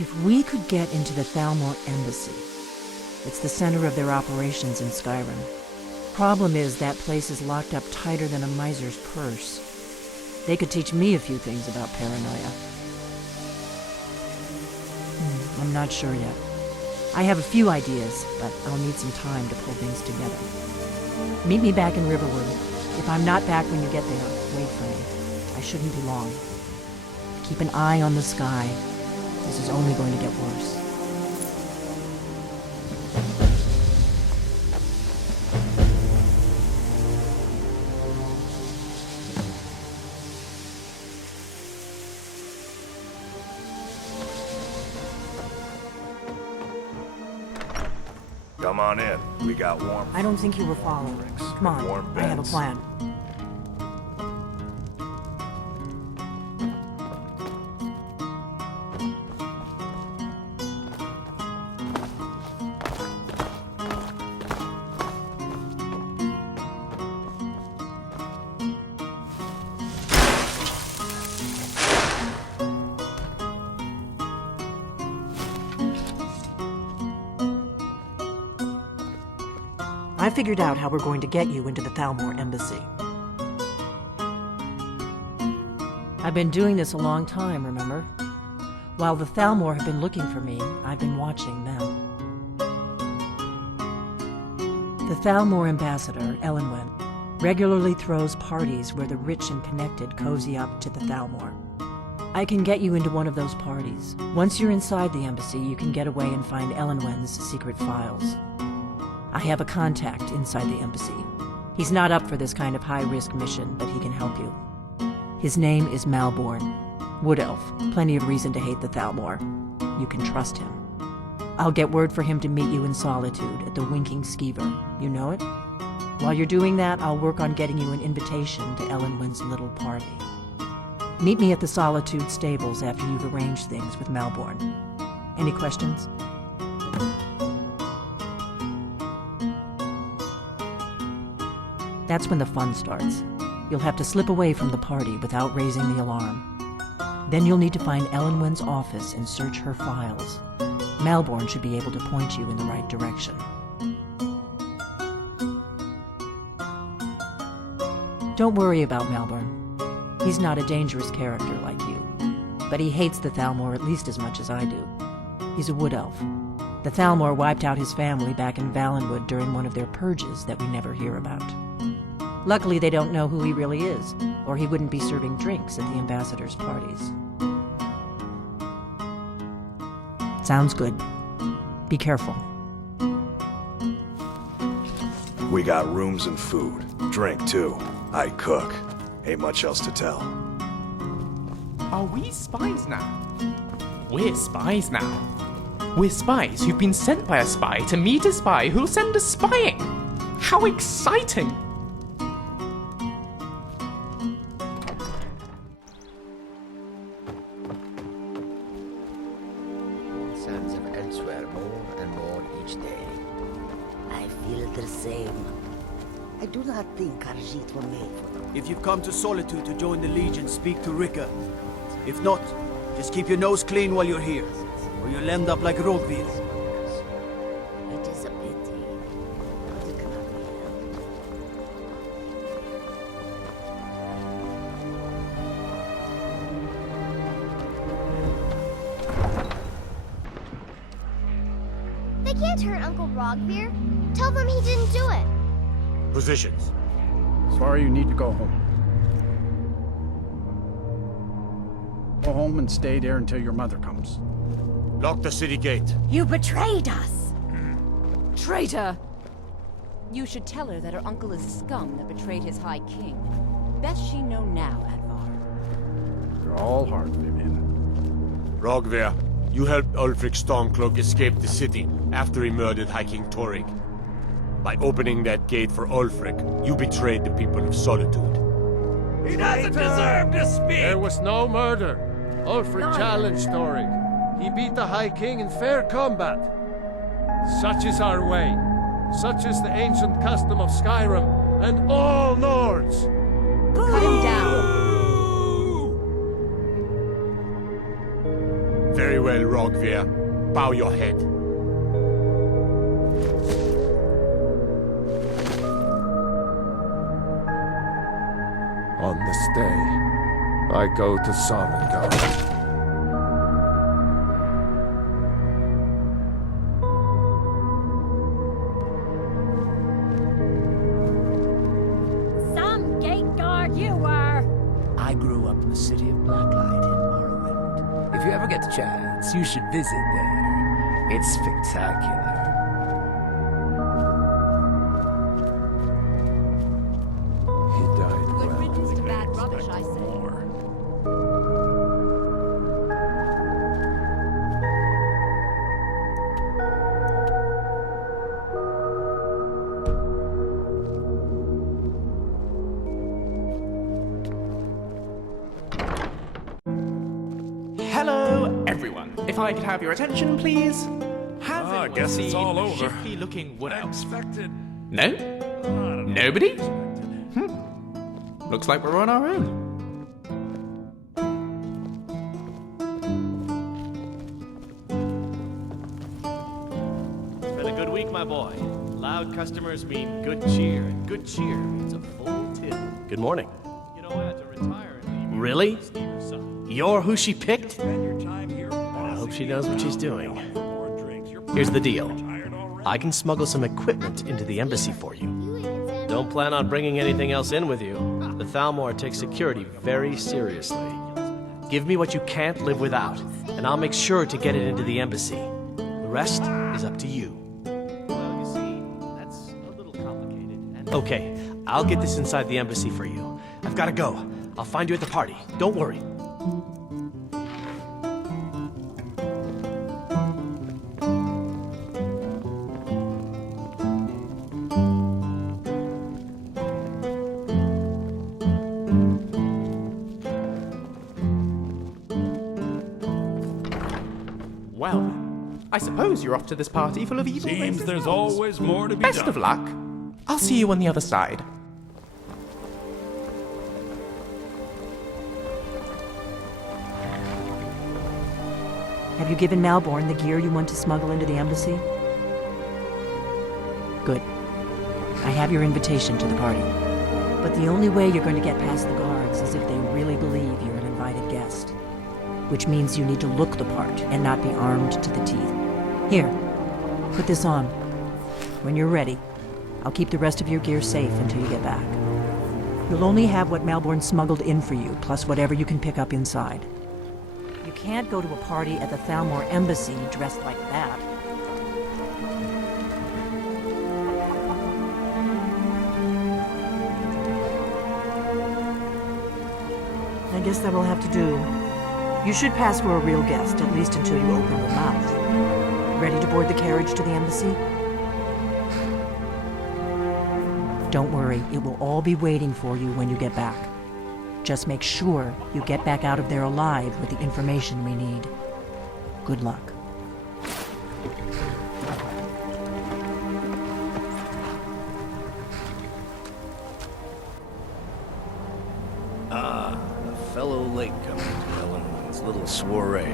If we could get into the Thalmor Embassy, it's the center of their operations in Skyrim. Problem is, that place is locked up tighter than a miser's purse. They could teach me a few things about paranoia. I'm not sure yet. I have a few ideas, but I'll need some time to pull things together. Meet me back in Riverwood. If I'm not back when you get there, wait for me. I shouldn't be long. Keep an eye on the sky. This is only going to get worse. Come on in. We got warm. I don't think you were following. Come on, Warm I have a beds. plan. I figured out how we're going to get you into the Thalmor Embassy. I've been doing this a long time, remember? While the Thalmor have been looking for me, I've been watching them. The Thalmor ambassador, Elenwen, regularly throws parties where the rich and connected cozy up to the Thalmor. I can get you into one of those parties. Once you're inside the embassy, you can get away and find Elenwen's secret files. I have a contact inside the embassy. He's not up for this kind of high-risk mission, but he can help you. His name is Malborn. Wood Elf. Plenty of reason to hate the Thalmor. You can trust him. I'll get word for him to meet you in Solitude at the Winking Skeever. You know it? While you're doing that, I'll work on getting you an invitation to Elenwen's little party. Meet me at the Solitude stables after you've arranged things with Malborn. Any questions? That's when the fun starts. You'll have to slip away from the party without raising the alarm. Then you'll need to find Elenwen's office and search her files. Malborn should be able to point you in the right direction. Don't worry about Malborn. He's not a dangerous character like you. But he hates the Thalmor at least as much as I do. He's a wood elf. The Thalmor wiped out his family back in Valenwood during one of their purges that we never hear about. Luckily, they don't know who he really is, or he wouldn't be serving drinks at the ambassador's parties. Sounds good. Be careful. We got rooms and food. Drink, too. I cook. Ain't much else to tell. Are we spies now? We're spies now. We're spies who've been sent by a spy to meet a spy who'll send us spying. How exciting! Sons of elsewhere more and more each day. I feel the same. I do not think Khajiit were made for them. If you've come to Solitude to join the Legion, speak to Rika. If not, just keep your nose clean while you're here, or you'll end up like Rogvir. It is a pity, but it cannot be helped. They can't hurt Uncle Rogvir. Tell them he didn't do it. Positions. Sorry, you need to go home. Go home and stay there until your mother comes. Lock the city gate. You betrayed us! Traitor! You should tell her that her uncle is scum that betrayed his High King. Best she know now, Advar. You're all hard, Vivian. Rogver, you helped Ulfric Stormcloak escape the city after he murdered High King Torrig. By opening that gate for Ulfric, you betrayed the people of Solitude. He doesn't deserve to speak! There was no murder. Ulfric challenged Torrig. He beat the High King in fair combat. Such is our way. Such is the ancient custom of Skyrim and all Nords. Cut him down. Very well, Rogvir. Bow your head. On this day, I go to Sovngarde. Some gate guard you were! I grew up in the city of Blacklight in Morrowind. If you ever get the chance, you should visit there. It's spectacular. He died Good well. riddance to bad rubbish, I say. Hello, everyone. If I could have your attention, please. Has I anyone guess it's seen all a over. shifty-looking wood elf? Expected. No? Nobody? Looks like we're on our own. It's been a good week, my boy. Loud customers mean good cheer, and good cheer means a full till. Good morning. You know, I had to retire in the Really? Steve's son. You're who she picked? Spend your time here. I hope she knows what she's doing. Here's the deal. I can smuggle some equipment into the embassy for you. Don't plan on bringing anything else in with you. The Thalmor takes security very seriously. Give me what you can't live without, and I'll make sure to get it into the embassy. The rest is up to you. Well, you see, that's a little complicated. And Okay, I'll get this inside the embassy for you. I've gotta go. I'll find you at the party. Don't worry. Well, I suppose you're off to this party full of evil Seems racist there's elves. always more to be Best done. of luck. I'll see you on the other side. Have you given Malborn the gear you want to smuggle into the embassy? Good. I have your invitation to the party. But the only way you're going to get past the guards is if they really believe you're an invited guest. Which means you need to look the part and not be armed to the teeth. Here, put this on. When you're ready, I'll keep the rest of your gear safe until you get back. You'll only have what Malborn smuggled in for you, plus whatever you can pick up inside. You can't go to a party at the Thalmor Embassy dressed like that. I guess that will have to do. You should pass for a real guest, at least until you open your mouth. Ready to board the carriage to the embassy? Don't worry, it will all be waiting for you when you get back. Just make sure you get back out of there alive with the information we need. Good luck. A fellow latecomer to Ellen's little soiree.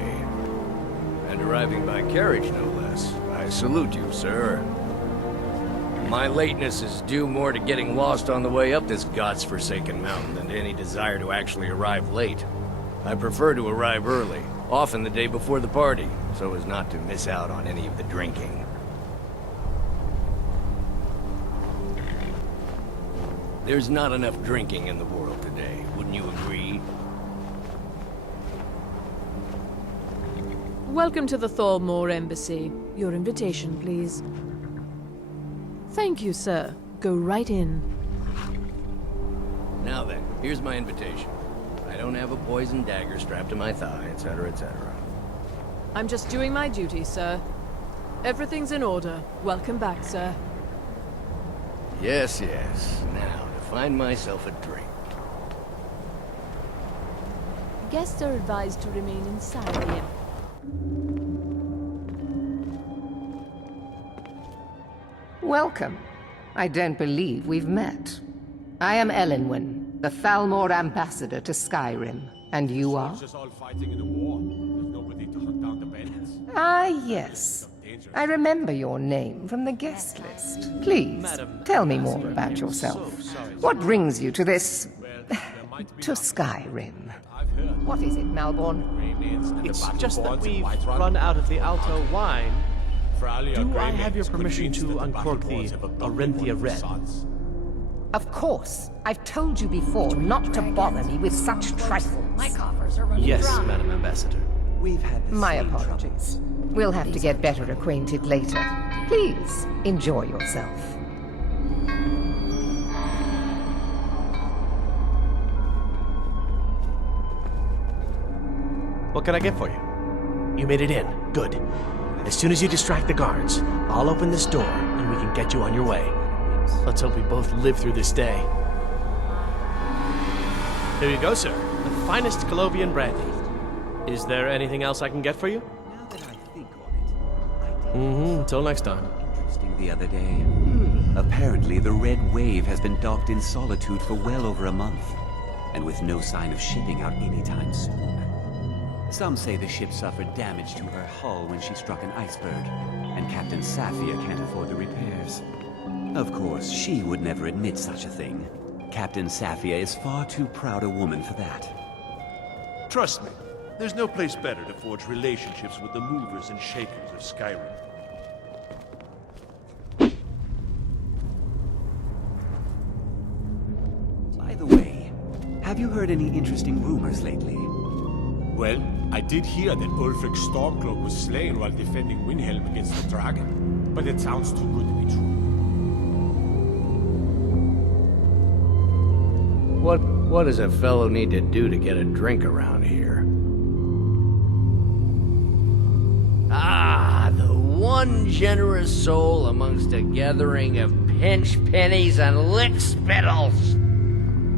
And arriving by carriage, no less. I salute you, sir. My lateness is due more to getting lost on the way up this god's-forsaken mountain than to any desire to actually arrive late. I prefer to arrive early, often the day before the party, so as not to miss out on any of the drinking. There's not enough drinking in the world today, wouldn't you agree? Welcome to the Thalmor Embassy. Your invitation, please. Thank you, sir. Go right in. Now then, here's my invitation. I don't have a poison dagger strapped to my thigh, etc., etc. I'm just doing my duty, sir. Everything's in order. Welcome back, sir. Yes, yes. Now, to find myself a drink. Guests are advised to remain inside the embassy. Welcome. I don't believe we've met. I am Elenwen, the Thalmor Ambassador to Skyrim. And you are? Soldiers all fighting in a war. There's nobody to hunt down Ah, yes. I remember your name from the guest list. Please, tell me more about yourself. What brings you to this... to Skyrim? What is it, Malborn? It's just that we've run out of the Alto wine. Do I have your permission to uncork the Orinthia Red? Of course. I've told you before not to bother me with such trifles. My coffers are running Yes, dry. Madam Ambassador. We've had the My same apologies. We'll have to get better acquainted later. Please, enjoy yourself. What can I get for you? You made it in. Good. As soon as you distract the guards, I'll open this door and we can get you on your way. Let's hope we both live through this day. Here you go, sir. The finest Colovian brandy. Is there anything else I can get for you? Now that I think on it, Until next time. interesting the other day. Apparently, the Red Wave has been docked in Solitude for well over a month, and with no sign of shipping out anytime soon. Some say the ship suffered damage to her hull when she struck an iceberg, and Captain Safia can't afford the repairs. Of course, she would never admit such a thing. Captain Safia is far too proud a woman for that. Trust me, there's no place better to forge relationships with the movers and shakers of Skyrim. By the way, have you heard any interesting rumors lately? Well, I did hear that Ulfric Stormcloak was slain while defending Windhelm against the dragon, but it sounds too good to be true. What does a fellow need to do to get a drink around here? Ah, the one generous soul amongst a gathering of pinch pennies and lick spittles.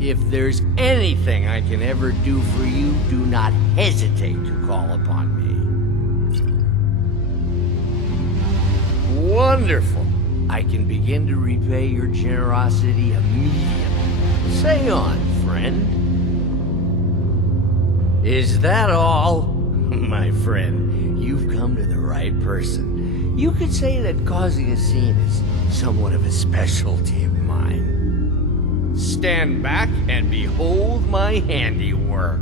If there's anything I can ever do for you, do not hesitate to call upon me. Wonderful. I can begin to repay your generosity immediately. Say on, friend. Is that all? My friend, you've come to the right person. You could say that causing a scene is somewhat of a specialty of mine. Stand back and behold my handiwork.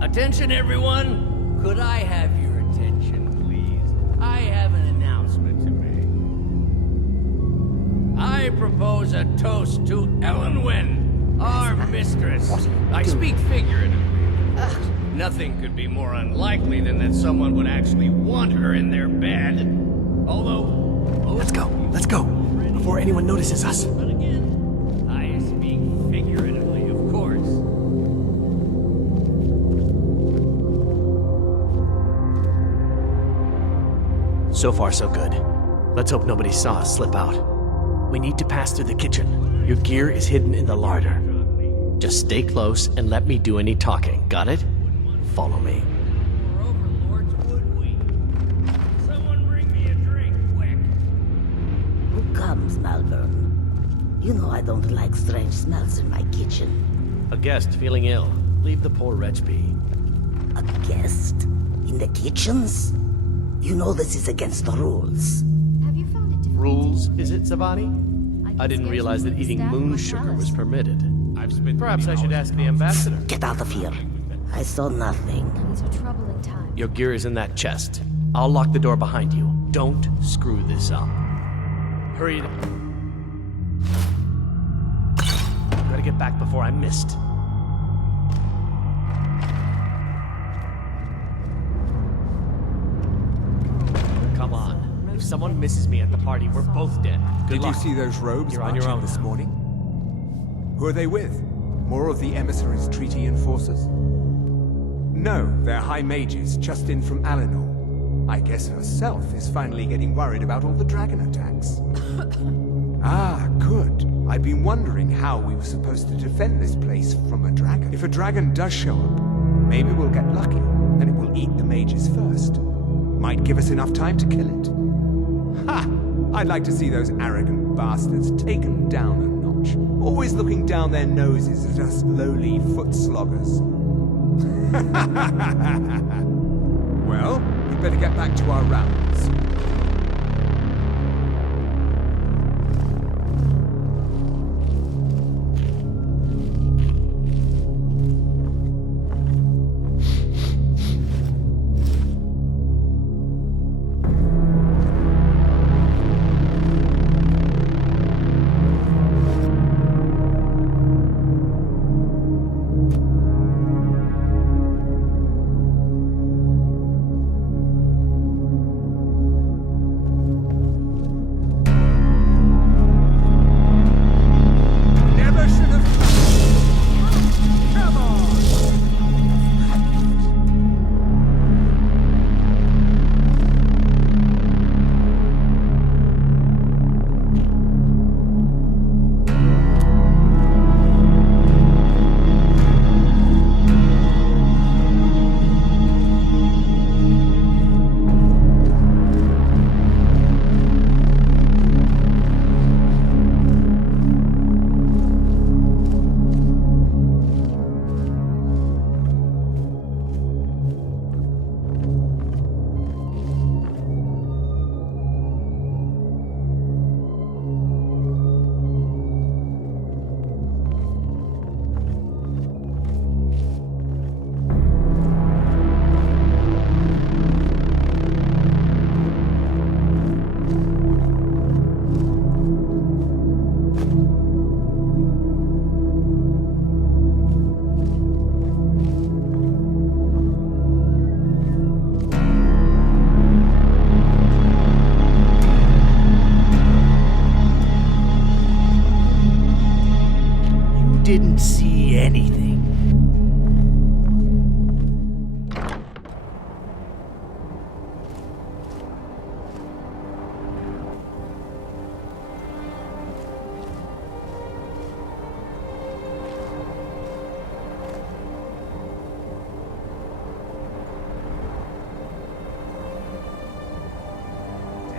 Attention, everyone! Could I have your attention, please? I have an announcement to make. I propose a toast to Elenwen, our mistress. I speak figuratively. Nothing could be more unlikely than that someone would actually want her in their bed. Although... Let's go, before anyone notices us. But again, I speak figuratively, of course. So far, so good. Let's hope nobody saw us slip out. We need to pass through the kitchen. Your gear is hidden in the larder. Just stay close and let me do any talking. Got it? Follow me. We're overlords, would we? Someone bring me a drink, quick! Who comes, Malvern? You know I don't like strange smells in my kitchen. A guest feeling ill. Leave the poor wretch be. A guest? In the kitchens? You know this is against the rules. Have you found it Rules, is it, Savani? I didn't realize that eating moon sugar was permitted. Perhaps I should ask the ambassador. Get out of here. I saw nothing. These are troubling times. Your gear is in that chest. I'll lock the door behind you. Don't screw this up. Hurry. Gotta get back before I'm missed. Come on. If someone misses me at the party, we're both dead. Good luck. Did you see those robes You're on your marching own this now. morning? Who are they with? More of the emissaries' treaty enforcers? No, they're high mages, just in from Alinor. I guess herself is finally getting worried about all the dragon attacks. Ah, good. I've been wondering how we were supposed to defend this place from a dragon. If a dragon does show up, maybe we'll get lucky, and it will eat the mages first. Might give us enough time to kill it. Ha! I'd like to see those arrogant bastards taken down a notch. bunch, always looking down their noses at us lowly foot sloggers. Well, we'd better get back to our rounds. Didn't see anything.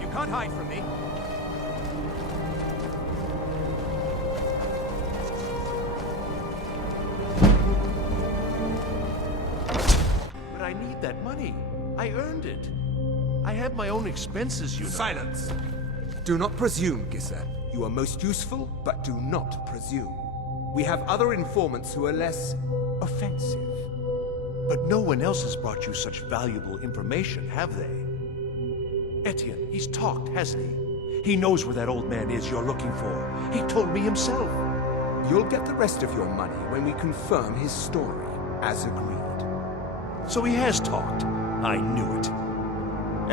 You can't hide from me. I need that money. I earned it. I have my own expenses, you know. Silence! Do not presume, Gisser. You are most useful, but do not presume. We have other informants who are less offensive. But no one else has brought you such valuable information, have they? Etienne, he's talked, hasn't he? He knows where that old man is you're looking for. He told me himself. You'll get the rest of your money when we confirm his story, as agreed. So he has talked. I knew it.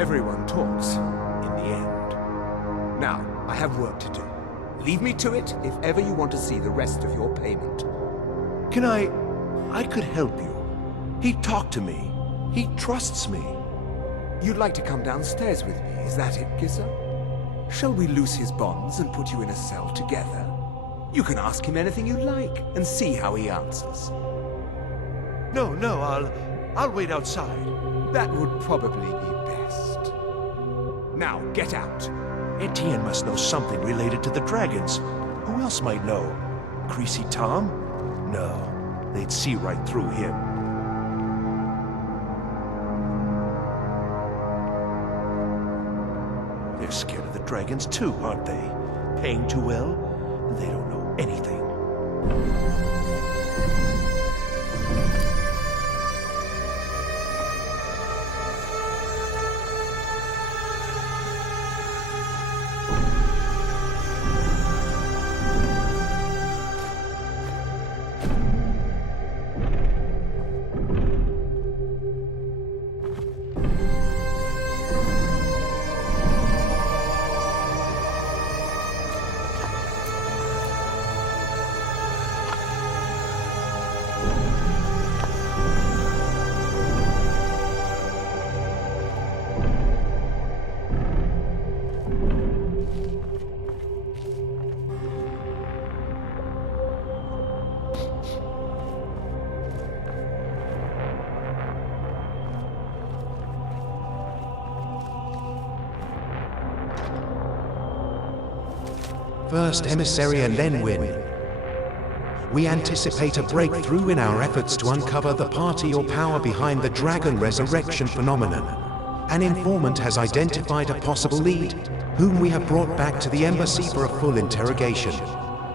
Everyone talks, in the end. Now, I have work to do. Leave me to it if ever you want to see the rest of your payment. Can I could help you. He talked to me. He trusts me. You'd like to come downstairs with me, is that it, Gisser? Shall we loose his bonds and put you in a cell together? You can ask him anything you like and see how he answers. No, I'll wait outside. That would probably be best. Now, get out. Etienne must know something related to the dragons. Who else might know? Greasy Tom? No, they'd see right through him. They're scared of the dragons too, aren't they? Paying too well? They don't know anything. First Emissary Lenwyn. We anticipate a breakthrough in our efforts to uncover the party or power behind the dragon resurrection phenomenon. An informant has identified a possible lead, whom we have brought back to the embassy for a full interrogation.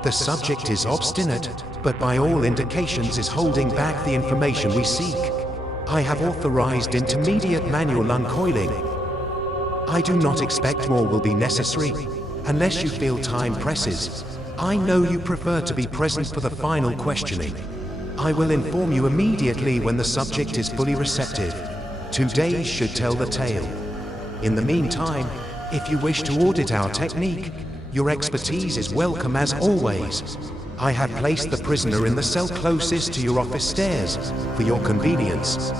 The subject is obstinate, but by all indications is holding back the information we seek. I have authorized intermediate manual uncoiling. I do not expect more will be necessary, unless you feel time presses. I know you prefer to be present for the final questioning. I will inform you immediately when the subject is fully receptive. 2 days should tell the tale. In the meantime, if you wish to audit our technique, your expertise is welcome as always. I have placed the prisoner in the cell closest to your office stairs, for your convenience.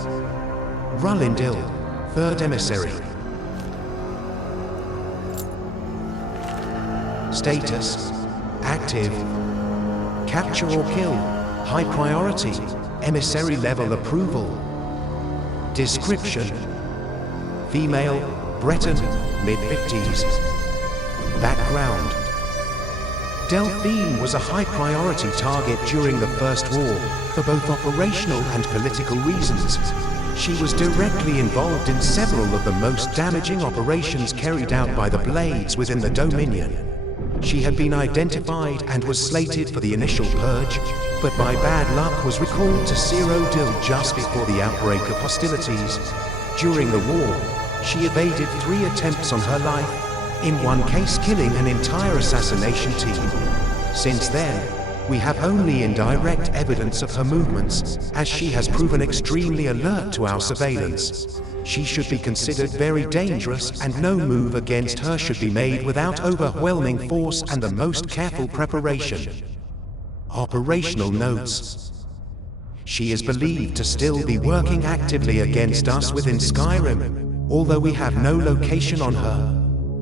Rullindil, 3rd Emissary. Status: active. Capture or kill, high priority, emissary level approval. Description: female, Breton, mid-50s. Background: Delphine was a high-priority target during the First War, for both operational and political reasons. She was directly involved in several of the most damaging operations carried out by the Blades within the Dominion. She had been identified and was slated for the initial purge, but by bad luck was recalled to Cyrodiil just before the outbreak of hostilities. During the war, she evaded 3 attempts on her life, in one case killing an entire assassination team. Since then, we have only indirect evidence of her movements, as she has proven extremely alert to our surveillance. She should be considered very dangerous, and no move against her should be made without overwhelming force and the most careful preparation. Operational notes: she is believed to still be working actively against us within Skyrim, although we have no location on her.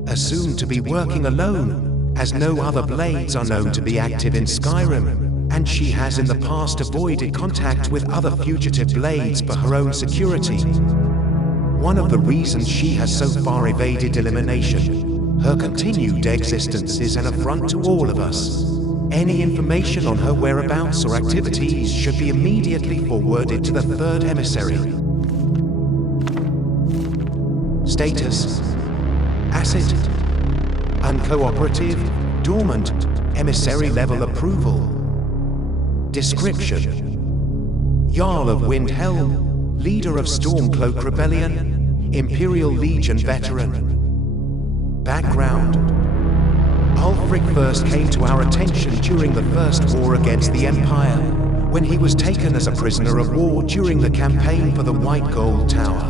Assumed to be working alone, as no other Blades are known to be active in Skyrim, and she has in the past avoided contact with other fugitive Blades for her own security. One of the reasons she has so far evaded elimination, her continued existence is an affront to all of us. Any information on her whereabouts or activities should be immediately forwarded to the 3rd Emissary. Status: acid. Uncooperative, dormant, emissary level approval. Description: Jarl of Windhelm, leader of Stormcloak Rebellion, Imperial Legion veteran. Background: Ulfric first came to our attention during the First War against the Empire, when he was taken as a prisoner of war during the campaign for the White Gold Tower.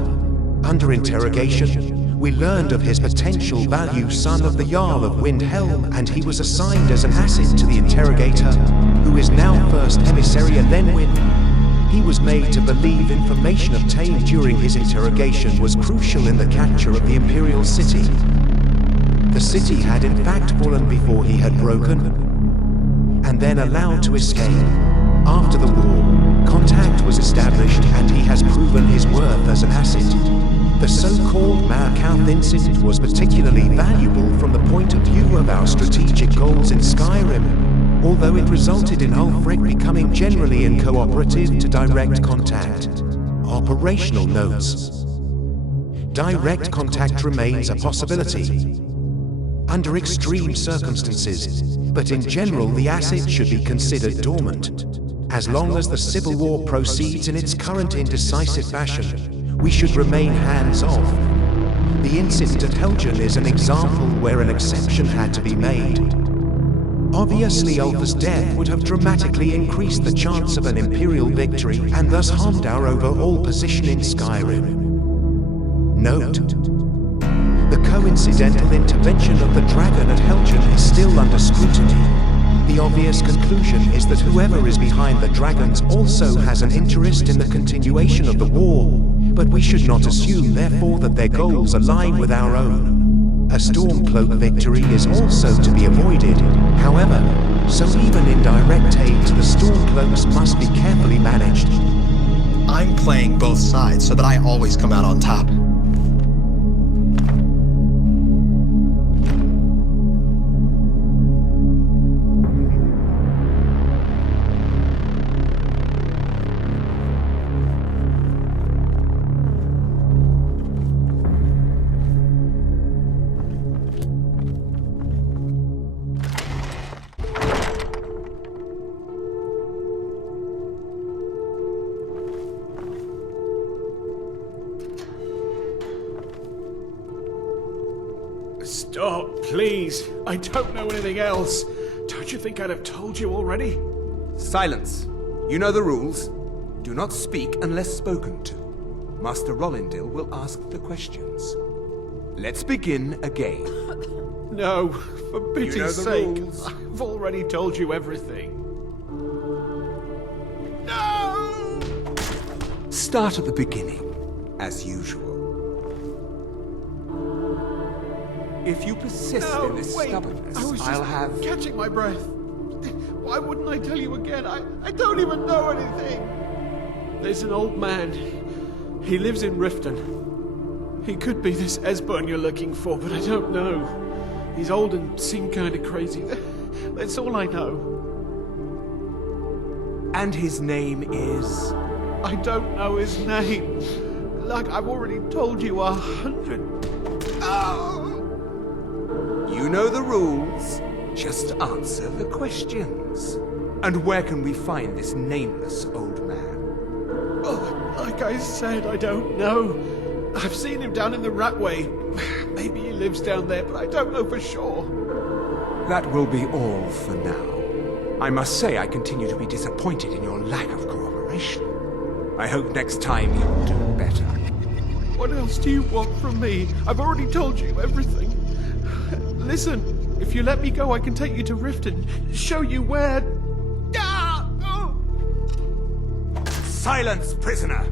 Under interrogation, we learned of his potential value, son of the Jarl of Windhelm, and he was assigned as an asset to the interrogator, who is now First Emissary Lenwyn. He was made to believe information obtained during his interrogation was crucial in the capture of the Imperial City. The city had in fact fallen before he had broken, and then allowed to escape. After the war, contact was established and he has proven his worth as an asset. The so-called Markouth incident was particularly valuable from the point of view of our strategic goals in Skyrim, although it resulted in Ulfric becoming generally uncooperative to direct contact. Operational notes: direct contact remains a possibility under extreme circumstances, but in general the asset should be considered dormant. As long as the civil war proceeds in its current indecisive fashion, we should remain hands-off. The incident at Helgen is an example where an exception had to be made. Obviously, Ulfa's death would have dramatically increased the chance of an Imperial victory and thus harmed our overall position in Skyrim. Note: the coincidental intervention of the dragon at Helgen is still under scrutiny. The obvious conclusion is that whoever is behind the dragons also has an interest in the continuation of the war, but we should not assume therefore that their goals align with our own. A Stormcloak victory is also to be avoided, however, so even indirect aid to the Stormcloaks must be carefully managed. I'm playing both sides so that I always come out on top. Please, I don't know anything else. Don't you think I'd have told you already? Silence. You know the rules. Do not speak unless spoken to. Master Rollindil will ask the questions. Let's begin again. No, for pity's You know the sake. rules. I've already told you everything. Start at the beginning, as usual. If you persist in this stubbornness, I was I'll just have... catching my breath. Why wouldn't I tell you again? I don't even know anything. There's an old man. He lives in Riften. He could be this Esbern you're looking for, but I don't know. He's old and seemed kind of crazy. That's all I know. And his name is... I don't know his name. Like I've already told you 100. You know the rules. Just answer the questions. And where can we find this nameless old man? Oh, like I said, I don't know. I've seen him down in the Ratway. Maybe he lives down there, but I don't know for sure. That will be all for now. I must say I continue to be disappointed in your lack of cooperation. I hope next time you'll do better. What else do you want from me? I've already told you everything. Listen, if you let me go, I can take you to Riften, show you where... Silence, prisoner!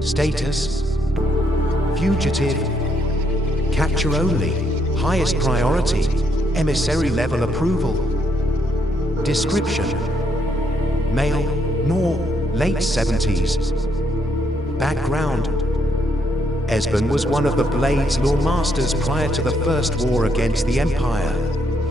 Status: fugitive, capture only, highest priority, emissary level approval. Description: male, Nor, late 70s. Background: Esbern was one of the Blade's Law Masters prior to the First War against the Empire.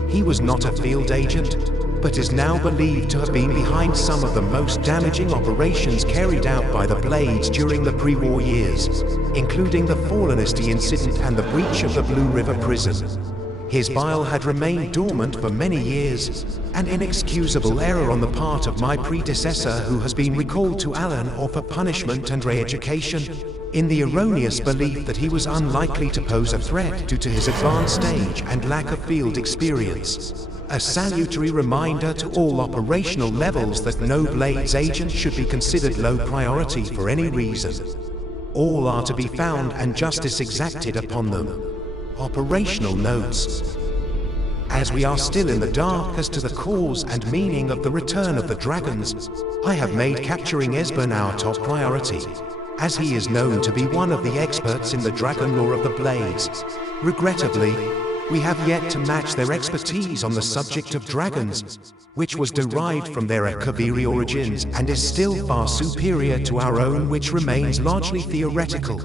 He was not a field agent, but is now believed to have been behind some of the most damaging operations carried out by the Blades during the pre-war years, including the Fallenesty incident and the breach of the Blue River Prison. His bile had remained dormant for many years, an inexcusable error on the part of my predecessor who has been recalled to Alan for punishment and re-education, in the erroneous belief that he was unlikely to pose a threat due to his advanced stage and lack of field experience. A salutary reminder to all operational levels that no Blades agent should be considered low priority for any reason. All are to be found and justice exacted upon them. Operational notes. As we are still in the dark as to the cause and meaning of the return of the dragons, I have made capturing Esbern our top priority, as he is known to be one of the experts in the dragon lore of the Blades. Regrettably, we have yet to match their expertise on the subject of dragons, which was derived from their Kaviri origins and is still far superior to our own, which remains largely theoretical.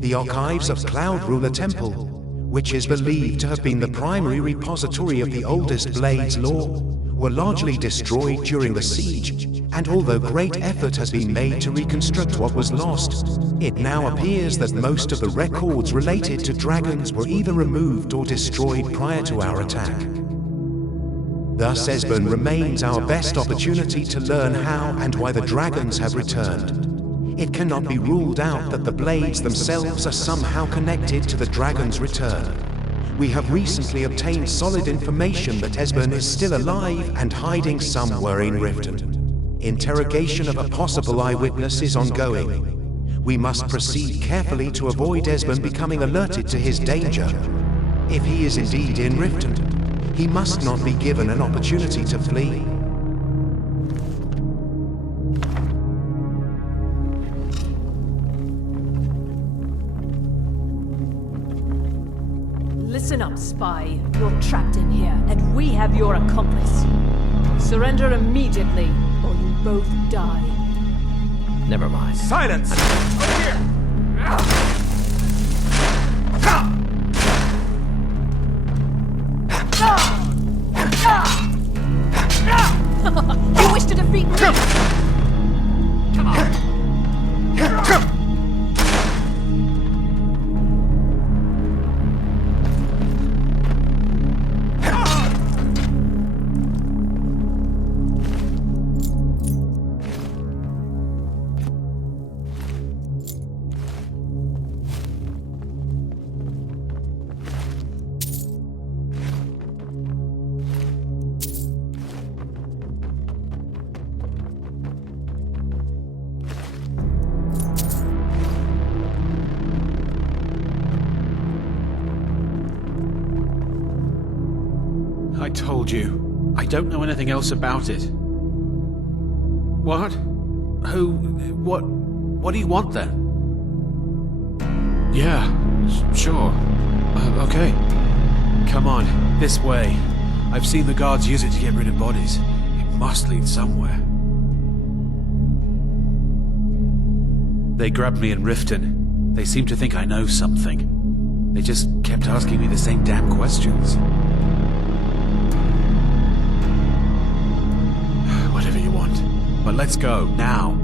The archives of Cloud Ruler Temple, which is believed to have been the primary repository of the oldest Blades lore, were largely destroyed during the siege, and although great effort has been made to reconstruct what was lost, it now appears that most of the records related to dragons were either removed or destroyed prior to our attack. Thus, Esbern remains our best opportunity to learn how and why the dragons have returned. It cannot be ruled out that the Blades themselves are somehow connected to the dragon's return. We have recently obtained solid information that Esbern is still alive and hiding somewhere in Riften. Interrogation of a possible eyewitness is ongoing. We must proceed carefully to avoid Esbern becoming alerted to his danger. If he is indeed in Riften, he must not be given an opportunity to flee. Listen up, spy. You're trapped in here, and we have your accomplice. Surrender immediately, or you both die. Never mind. Silence! Over here! You wish to defeat me? Come on! I told you. I don't know anything else about it. What? Who? What do you want then? Yeah, sure. Okay. Come on, this way. I've seen the guards use it to get rid of bodies. It must lead somewhere. They grabbed me in Riften. They seem to think I know something. They just kept asking me the same damn questions. Whatever you want. But let's go, now.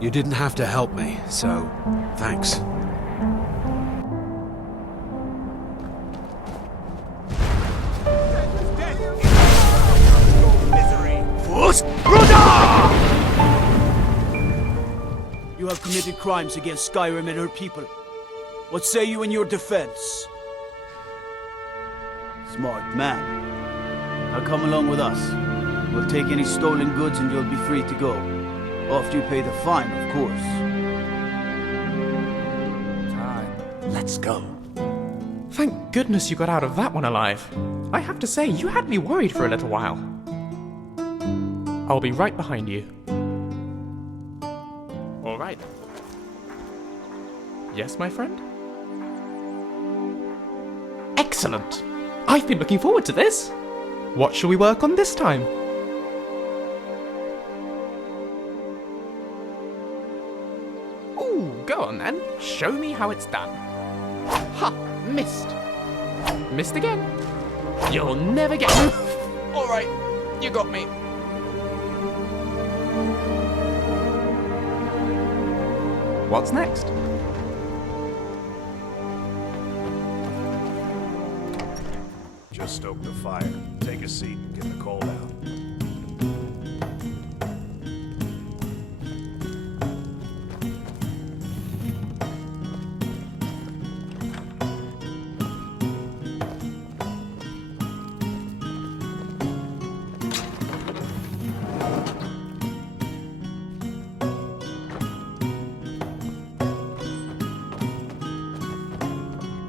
You didn't have to help me, so thanks. You have committed crimes against Skyrim and her people. What say you in your defense? Smart man. Now come along with us. We'll take any stolen goods and you'll be free to go. After you pay the fine, of course. Time. Let's go. Thank goodness you got out of that one alive. I have to say, you had me worried for a little while. I'll be right behind you. All right. Yes, my friend? Excellent! I've been looking forward to this. What shall we work on this time? Go on then, show me how it's done. Ha! Missed. Missed again. You'll never get me. Alright, you got me. What's next? Just stoke the fire. Take a seat and get the coal out.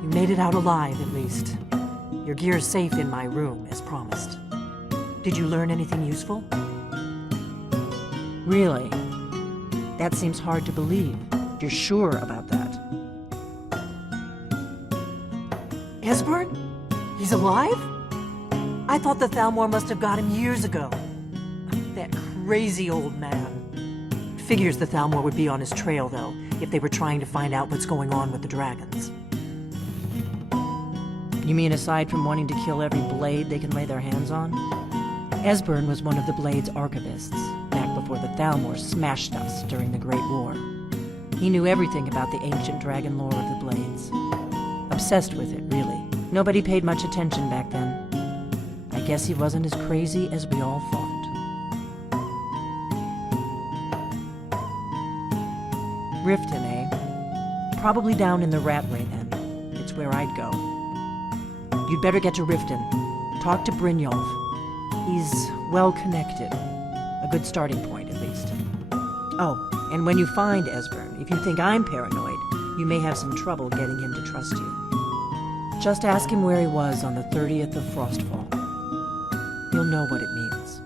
Made it out alive, at least. Your gear's safe in my room, as promised. Did you learn anything useful? Really? That seems hard to believe. You're sure about that? Esbern? He's alive? I thought the Thalmor must have got him years ago. That crazy old man. Figures the Thalmor would be on his trail, though, if they were trying to find out what's going on with the dragons. You mean aside from wanting to kill every blade they can lay their hands on? Esbern was one of the Blade's archivists, back before the Thalmor smashed us during the Great War. He knew everything about the ancient dragon lore of the Blades. Obsessed with it, really. Nobody paid much attention back then. I guess he wasn't as crazy as we all thought. Riften, eh? Probably down in the Ratway, then. It's where I'd go. You'd better get to Riften. Talk to Brynjolf. He's well-connected. A good starting point, at least. Oh, and when you find Esbern, if you think I'm paranoid, you may have some trouble getting him to trust you. Just ask him where he was on the 30th of Frostfall. You'll know what it means.